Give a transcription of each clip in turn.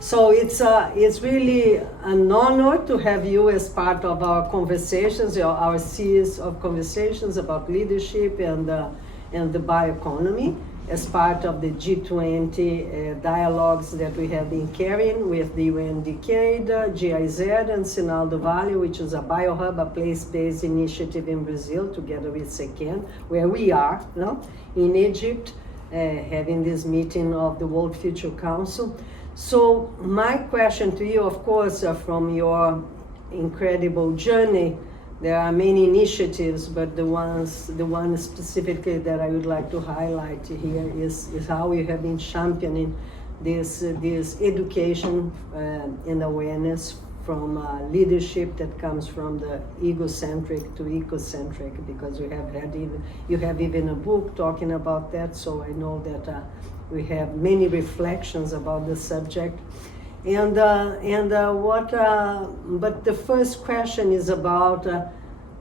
So it's really an honor to have you as part of our conversations, our series of conversations about leadership and the bioeconomy, as part of the G20 dialogues that we have been carrying with the UN Decade, GIZ, and Sinal do Vale, which is a biohub, a place-based initiative in Brazil, together with SECAN, where we are, in Egypt, having this meeting of the World Future Council. So my question to you, of course, from your incredible journey, there are many initiatives, but the one specifically that I would like to highlight here is how you have been championing this education and awareness from leadership that comes from the egocentric to ecocentric, because you have even a book talking about that. So I know that we have many reflections about the subject. But the first question is about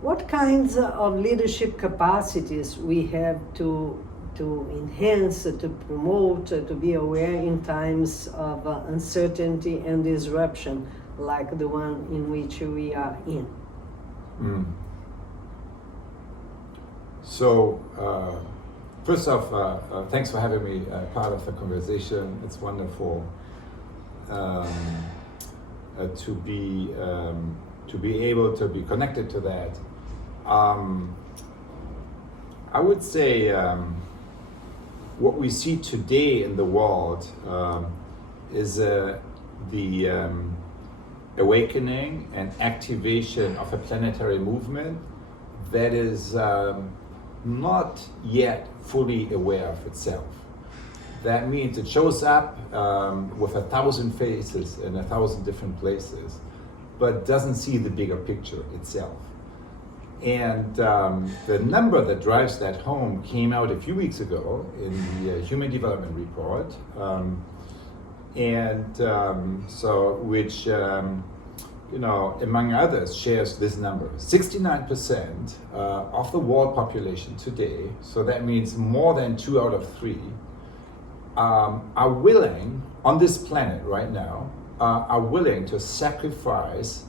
what kinds of leadership capacities we have to enhance, to promote, to be aware in times of uncertainty and disruption, like the one in which we are in. So, first off, thanks for having me part of the conversation. It's wonderful to be able to be connected to that. I would say what we see today in the world is the awakening and activation of a planetary movement that is not yet fully aware of itself. That means it shows up with 1,000 faces in 1,000 different places, but doesn't see the bigger picture itself. And the number that drives that home came out a few weeks ago in the Human Development Report, which among others, shares this number. 69% of the world population today, so that means more than 2 out of 3, are willing, on this planet right now, are willing to sacrifice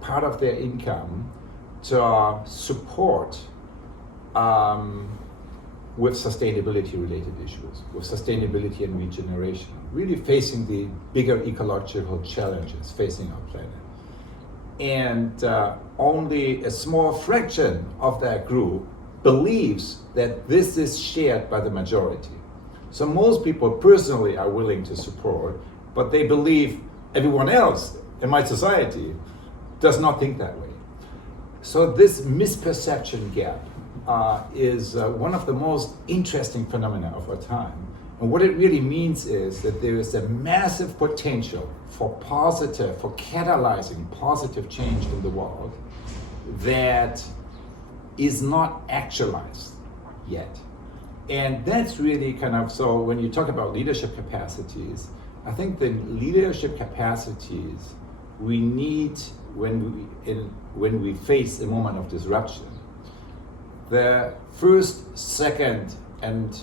part of their income to support with sustainability-related issues, with sustainability and regeneration, really facing the bigger ecological challenges facing our planet. And only a small fraction of that group believes that this is shared by the majority. So most people personally are willing to support, but they believe everyone else in my society does not think that way. So this misperception gap is one of the most interesting phenomena of our time. And what it really means is that there is a massive potential for catalyzing positive change in the world that is not actualized yet. And that's really so when you talk about leadership capacities, I think the leadership capacities we need when we face a moment of disruption. The first, second, and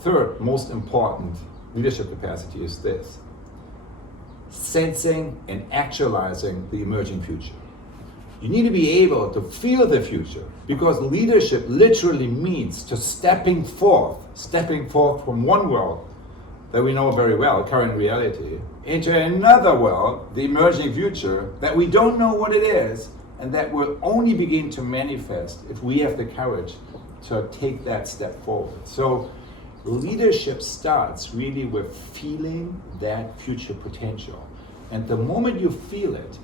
third most important leadership capacity is this: sensing and actualizing the emerging future. You need to be able to feel the future, because leadership literally means to stepping forth from one world that we know very well, current reality, into another world, the emerging future, that we don't know what it is, and that will only begin to manifest if we have the courage to take that step forward. So leadership starts really with feeling that future potential. And the moment you feel it,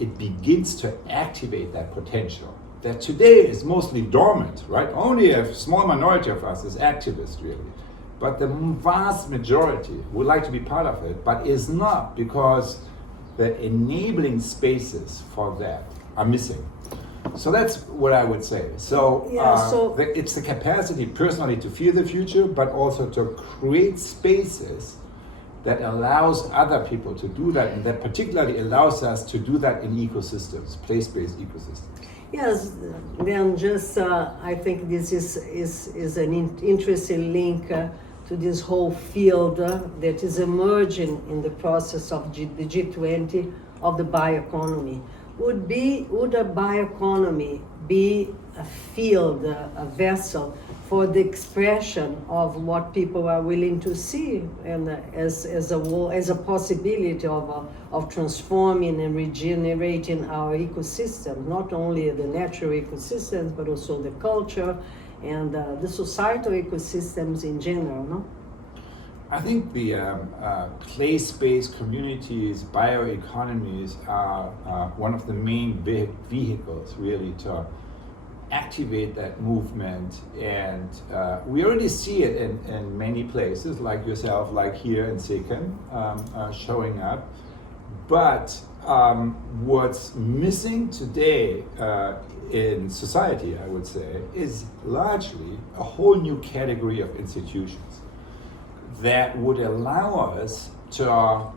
it begins to activate that potential that today is mostly dormant, right? Only a small minority of us is activists, really. But the vast majority would like to be part of it, but is not, because the enabling spaces for that are missing. So that's what I would say. So, it's the capacity personally to feel the future, but also to create spaces that allows other people to do that, and that particularly allows us to do that in ecosystems, place-based ecosystems. Yes, then just I think this is an interesting link to this whole field that is emerging in the process of the G20 of the bioeconomy. Would a bioeconomy be a field, a vessel for the expression of what people are willing to see, and as a possibility of transforming and regenerating our ecosystem, not only the natural ecosystems, but also the culture and the societal ecosystems in general, no? I think the place-based communities, bioeconomies are one of the main vehicles really to activate that movement, and we already see it in many places, like yourself, like here in Second, showing up. But what's missing today in society, I would say, is largely a whole new category of institutions that would allow us to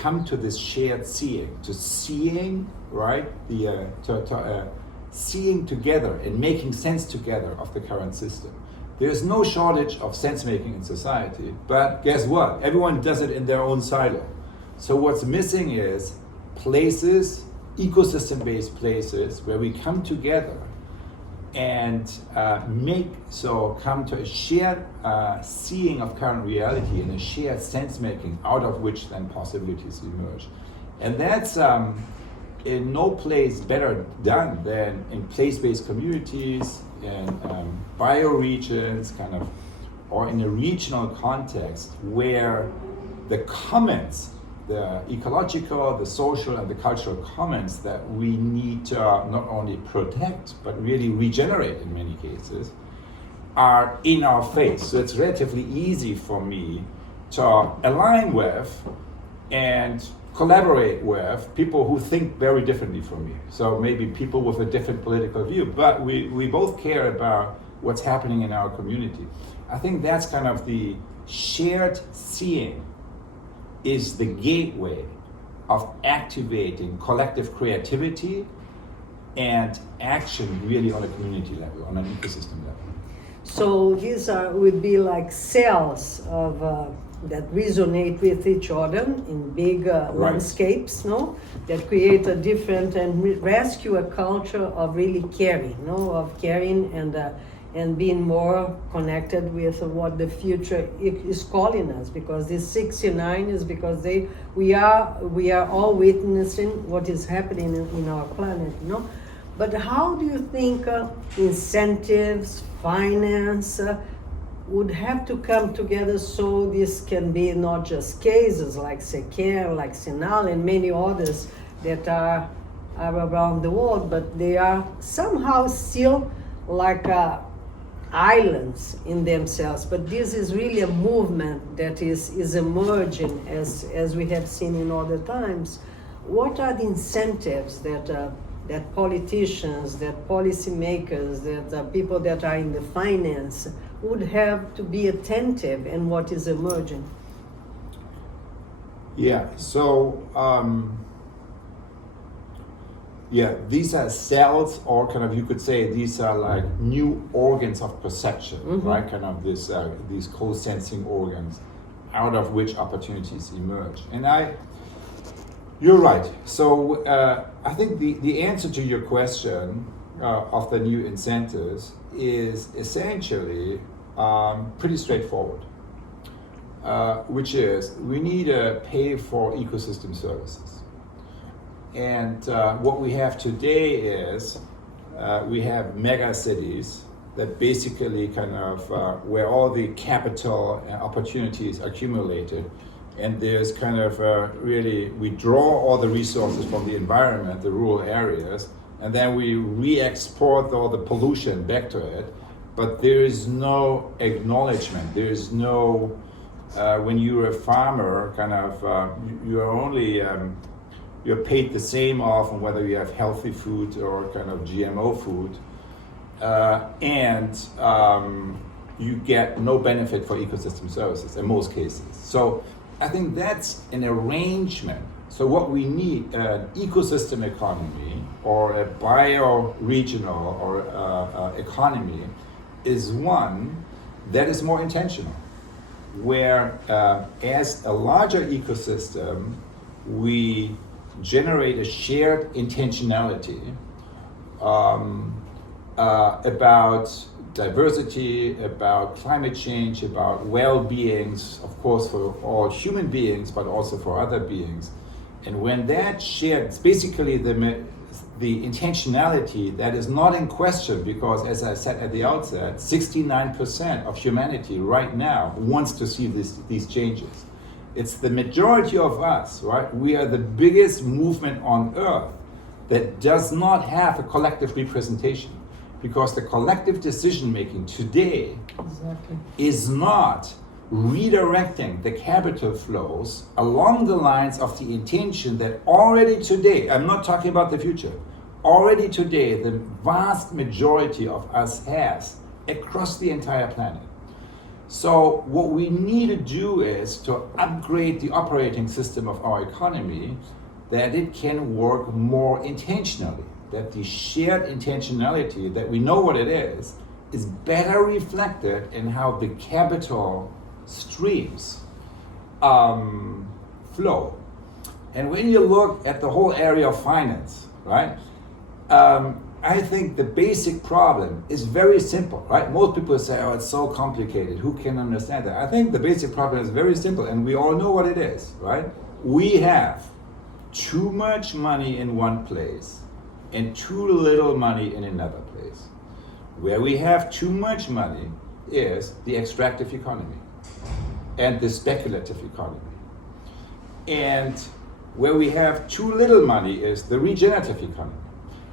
come to this shared seeing, right? Seeing together and making sense together of the current system. There's no shortage of sense making in society, but guess what? Everyone does it in their own silo. So what's missing is places, ecosystem-based places where we come together and come to a shared seeing of current reality and a shared sense making, out of which then possibilities emerge. And that's in no place better done than in place-based communities, in bioregions, or in a regional context where the commons, the ecological, the social, and the cultural commons that we need to not only protect, but really regenerate in many cases, are in our face. So it's relatively easy for me to align with and collaborate with people who think very differently from me. So maybe people with a different political view, but we both care about what's happening in our community. I think that's kind of the shared seeing is the gateway of activating collective creativity and action really on a community level, on an ecosystem level. So these would be like cells of that resonate with each other in big landscapes, no? That create a different and rescue a culture of really caring, no? Of caring and being more connected with what the future is calling us, because this 69 is because we are all witnessing what is happening in our planet, you know. But how do you think incentives, finance would have to come together so this can be not just cases like Sequer, like Sinal, and many others that are around the world, but they are somehow still like islands in themselves. But this is really a movement that is emerging as we have seen in other times. What are the incentives that politicians, that policymakers, that people that are in the finance would have to be attentive in what is emerging? Yeah, so these are cells, or kind of, you could say these are like new organs of perception, right? Kind of these co-sensing organs out of which opportunities emerge. And you're right. So I think the answer to your question of the new incentives is essentially pretty straightforward, which is we need to pay for ecosystem services. And what we have today is we have mega cities that basically kind of where all the capital and opportunities accumulated, and there's kind of really, we draw all the resources from the environment, the rural areas, and then we re-export all the pollution back to it, but there is no acknowledgement, there is no, when you're a farmer, kind of, you're only, you're paid the same often whether you have healthy food or kind of GMO food, and you get no benefit for ecosystem services in most cases. So I think that's an arrangement. So what we need, an ecosystem economy or a bio-regional or economy, is one that is more intentional. where as a larger ecosystem, we generate a shared intentionality about diversity, about climate change, about well-beings, of course for all human beings, but also for other beings. And when that shared, it's basically the intentionality that is not in question, because as I said at the outset, 69% of humanity right now wants to see these changes. It's the majority of us, right? We are the biggest movement on earth that does not have a collective representation, because the collective decision making today is not redirecting the capital flows along the lines of the intention that already today, I'm not talking about the future, already today the vast majority of us has across the entire planet. So what we need to do is to upgrade the operating system of our economy, that it can work more intentionally, that the shared intentionality, that we know what it is better reflected in how the capital streams flow. And when you look at the whole area of finance, right, I think the basic problem is very simple, right? Most people say, oh, it's so complicated, who can understand that? I think the basic problem is very simple, and we all know what it is, right? We have too much money in one place and too little money in another place. Where we have too much money is the extractive economy and the speculative economy. And where we have too little money is the regenerative economy.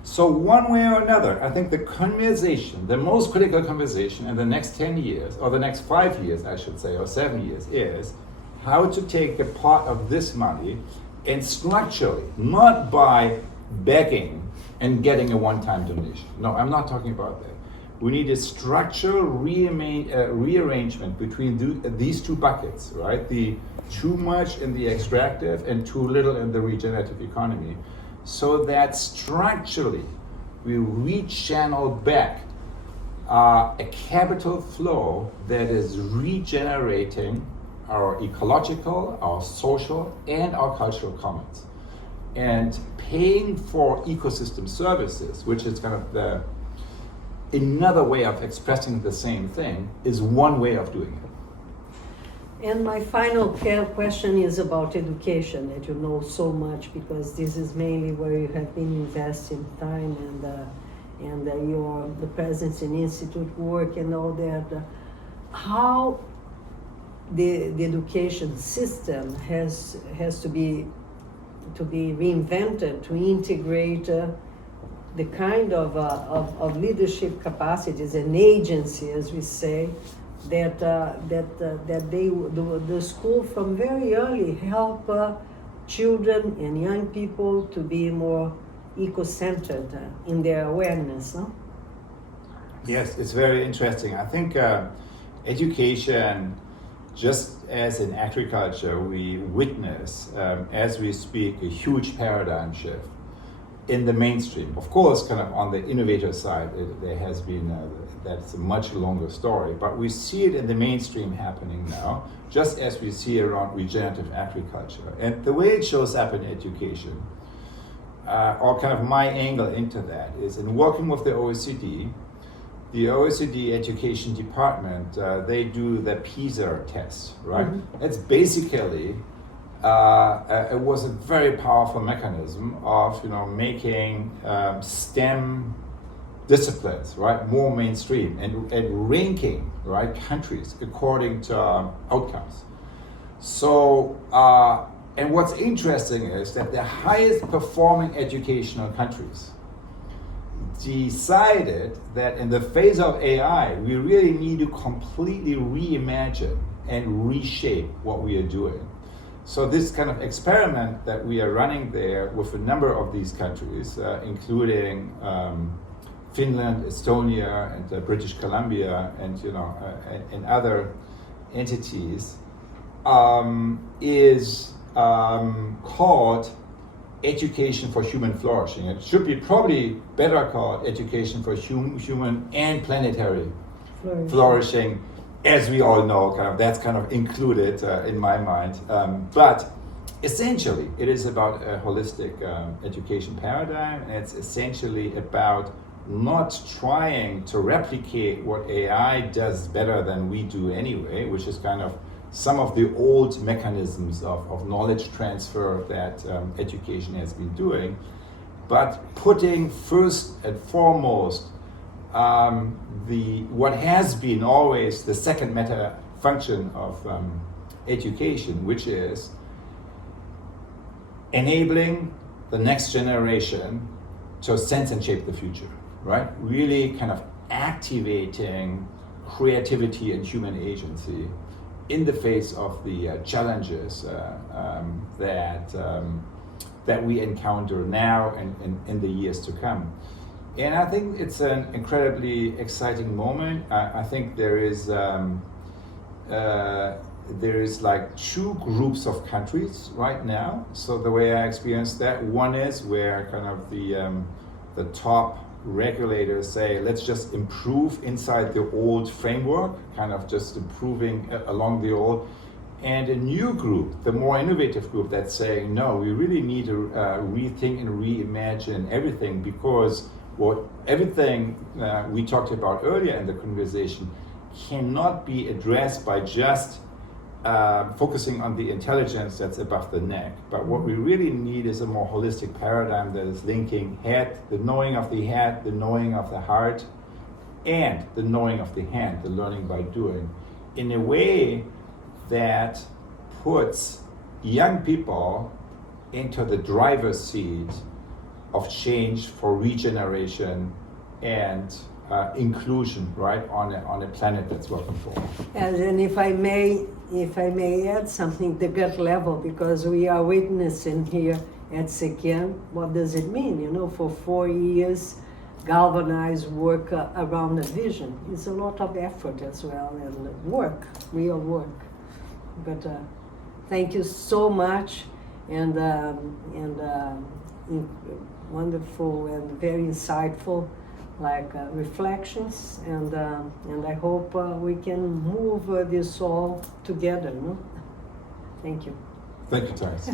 So one way or another, I think the conversation, the most critical conversation in the next 10 years, or the next 5 years, I should say, or 7 years, is how to take a part of this money and structurally, not by begging and getting a one-time donation. No, I'm not talking about that. We need a structural rearrangement between these two buckets, right? The too much in the extractive and too little in the regenerative economy, so that structurally we rechannel back a capital flow that is regenerating our ecological, our social, and our cultural commons. And paying for ecosystem services, which is kind of another way of expressing the same thing, is one way of doing it. And my final question is about education, that you know so much, because this is mainly where you have been investing time and the presence in institute work and all that. How the education system has to be reinvented to integrate the kind of leadership capacities and agency, as we say, that the school from very early help children and young people to be more eco-centered in their awareness. No? Yes, it's very interesting. I think education, just as in agriculture, we witness, as we speak, a huge paradigm shift in the mainstream. Of course, kind of on the innovator side, there has been, that's a much longer story, but we see it in the mainstream happening now, just as we see around regenerative agriculture. And the way it shows up in education, or kind of my angle into that, is in working with the OECD Education Department, they do the PISA test, right? Mm-hmm. It's basically, it was a very powerful mechanism of, making STEM disciplines, right, more mainstream and ranking, right, countries according to outcomes. So, and what's interesting is that the highest performing educational countries decided that in the phase of AI, we really need to completely reimagine and reshape what we are doing. So this kind of experiment that we are running there with a number of these countries, including Finland, Estonia, and British Columbia, and and other entities, is called Education for Human Flourishing. It should be probably better called Education for Human and Planetary Flourishing, as we all know, that's kind of included in my mind. But essentially, it is about a holistic education paradigm, and it's essentially about not trying to replicate what AI does better than we do anyway, which is kind of some of the old mechanisms of knowledge transfer that education has been doing, but putting first and foremost what has been always the second meta function of education, which is enabling the next generation to sense and shape the future, right? Really kind of activating creativity and human agency in the face of the challenges that we encounter now and in the years to come. And I think it's an incredibly exciting moment. I think there is like two groups of countries right now. So the way I experience that, one is where kind of the top regulators say, let's just improve inside the old framework, kind of just improving along the old. And a new group, the more innovative group, that's saying, no, we really need to rethink and reimagine everything, because everything we talked about earlier in the conversation cannot be addressed by just focusing on the intelligence that's above the neck. But what we really need is a more holistic paradigm that is linking head, the knowing of the head, the knowing of the heart, and the knowing of the hand, the learning by doing, in a way that puts young people into the driver's seat of change for regeneration and inclusion, right, on a planet that's welcome for all. And if I may add something, the gut level, because we are witnessing here at SECAN, what does it mean? You know, for 4 years, galvanized work around a vision. It's a lot of effort as well, and work, real work. But thank you so much, and wonderful and very insightful, like reflections, and I hope we can move this all together. No? Thank you. Thank you, Terence.